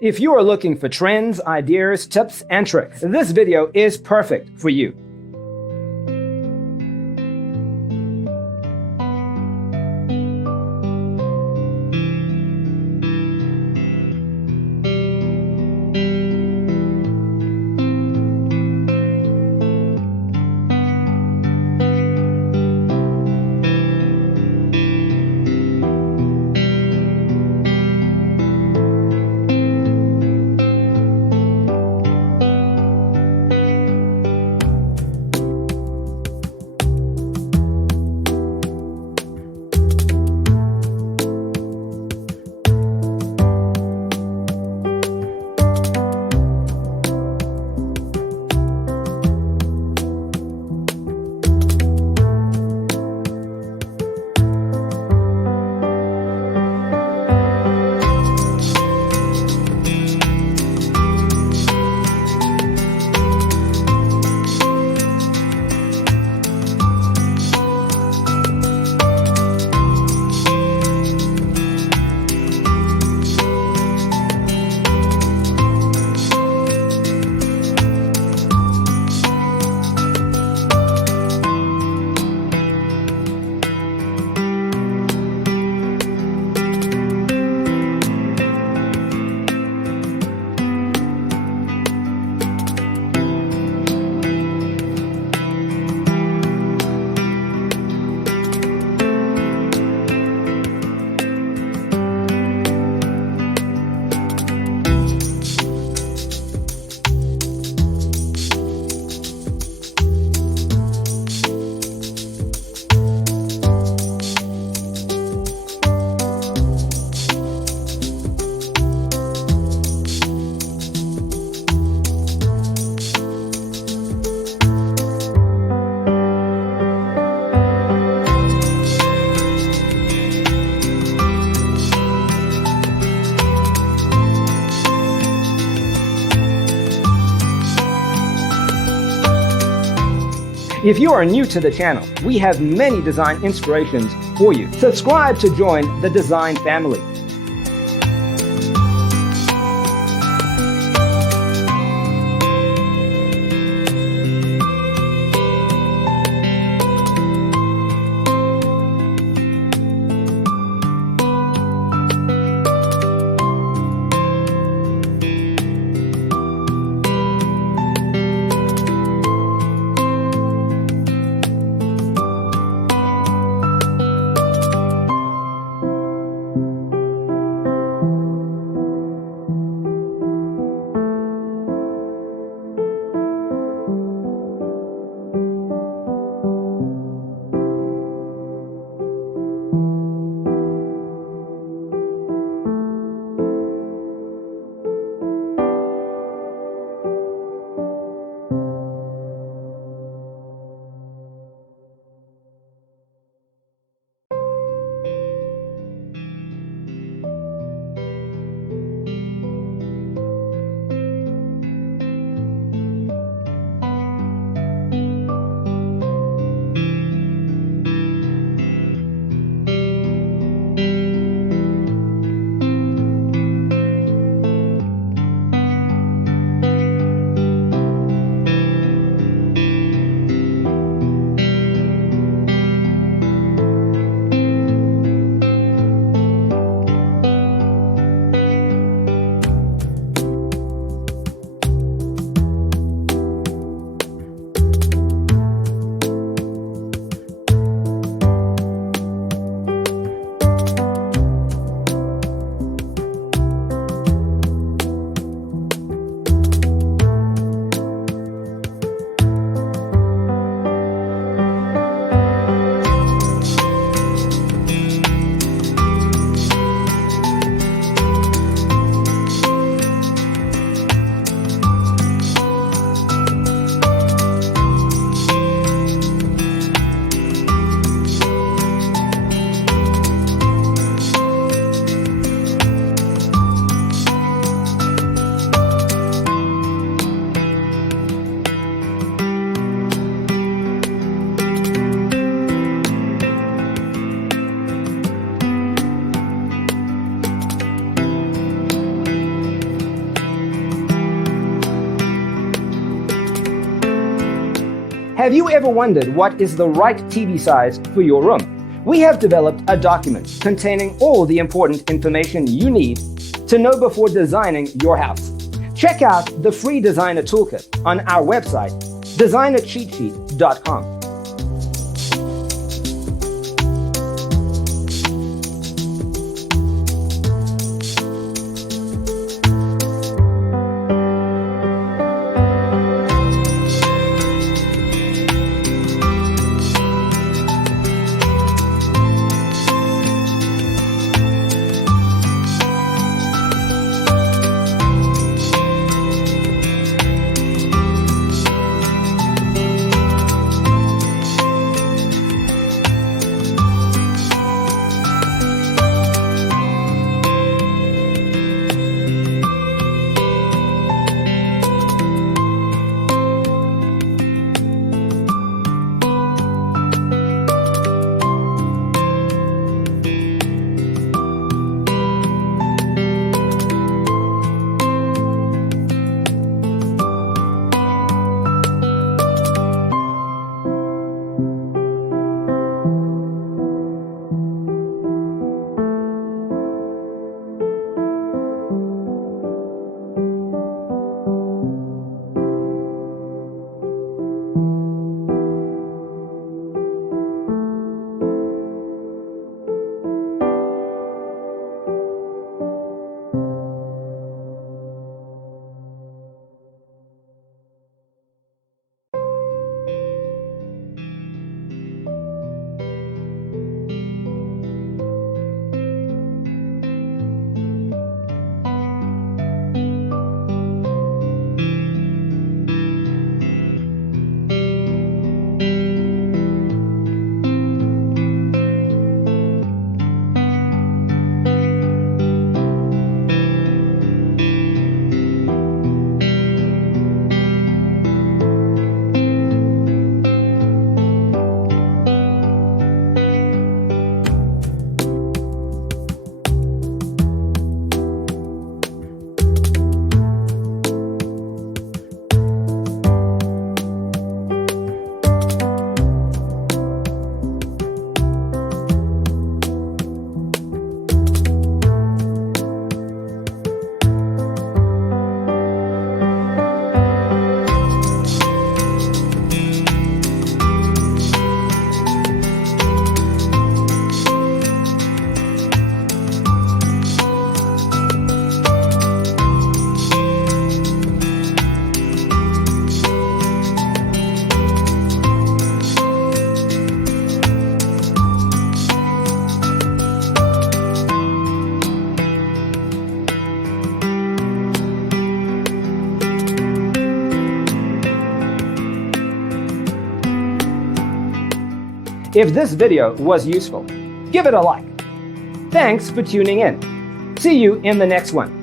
If you are looking for trends, ideas, tips, and tricks, this video is perfect for you. If you are new to the channel, we have many design inspirations for you. Subscribe to join the design family. Have you ever wondered what is the right TV size for your room? We have developed a document containing all the important information you need to know before designing your house. Check out the free designer toolkit on our website, designercheatsheet.com. If this video was useful, give it a like. Thanks for tuning in. See you in the next one.